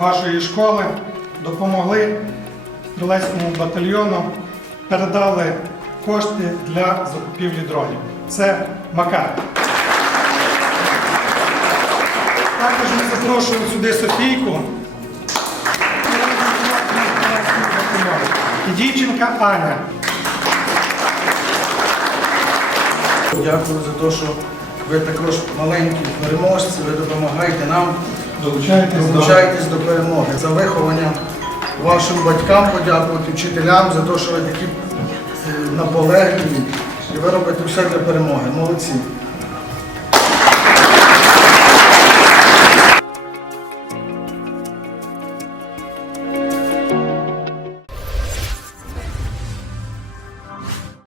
нашої школи допомогли стрілецькому батальйону, передали кошти для закупівлі дронів. Це Макар. Також ми запрошуємо сюди Софійку. І дівчинка Аня. Дякую за те, що ви також маленькі переможці, ви допомагаєте нам, Долучайтесь до до перемоги. За виховання вашим батькам подякувати, вчителям за те, що ви такі е, наполегливі і ви робите все для перемоги. Молодці.